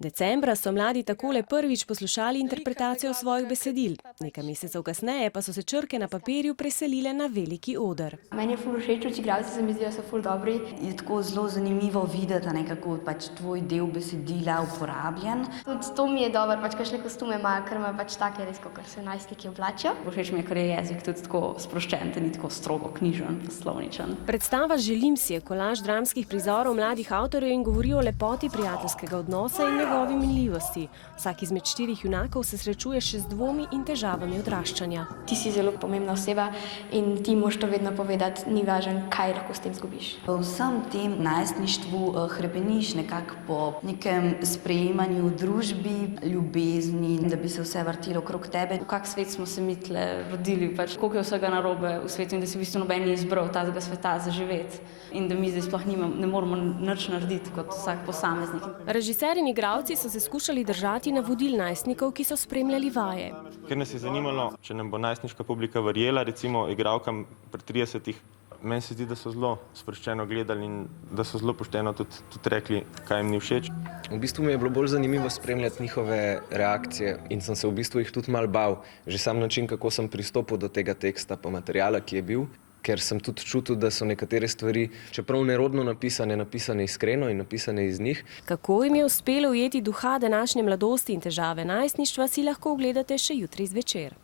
Decembra so mladi takole prvič poslušali interpretacijo svojih besedil. Nekaj mesecev kasneje pa so se črke na papirju preselile na veliki oder. Meni je ful všeč, igralci se mi zdijo, so ful dobri. Je tako zelo zanimivo videti, kako pač tvoj del besedila uporabljen. Tudi to mi je dobro, pač kakšne kostume imajo, ker imajo pač take res, kot se najstniki oblačijo. Všeč mi je, ker je jezik tudi tako sproščen, da ni tako strogo knjižen, poslovničen. Predstava Želim si je kolaž dramskih prizorov mladih avtorjev in govori o lepoti prijateljskega odnosa in njegovi minljivosti. Vsak izmed 4 junakov se srečuje še z dvomi in težavami odraščanja. Ti si zelo pomembna oseba in ti moraš to vedno povedati, ni važno, kaj lahko s tem zgubiš. V vsem tem najstništvu hrepeniš nekako po nekem sprejemanju v družbi, ljubezni, da bi se vse vrtilo okrog tebe. V kak svet smo se mi tle rodili, pač koliko je vsega narobe v svetu in da si v bistvu noben ni izbral tazga sveta za živeti in da mi zdaj sploh ne moramo nič narediti kot vsak posameznik. Režiser in igralci so se skušali držati navodil najstnikov, ki so spremljali vaje. Ker nas je zanimalo, če nam bo najstniška publika verjela, recimo igralkam pri 30-ih, meni se zdi, da so zelo sproščeno gledali in da so zelo pošteno tudi rekli, kaj jim ni všeč. V bistvu mi je bilo bolj zanimivo spremljati njihove reakcije in sem se v bistvu jih tudi malo bal. Že sam način, kako sem pristopil do tega teksta pa materiala, ki je bil, ker sem tudi čutil, da so nekatere stvari, čeprav nerodno napisane iskreno in napisane iz njih. Kako jim je uspelo ujeti duha današnje mladosti in težave najstništva, si lahko ogledate še jutri zvečer.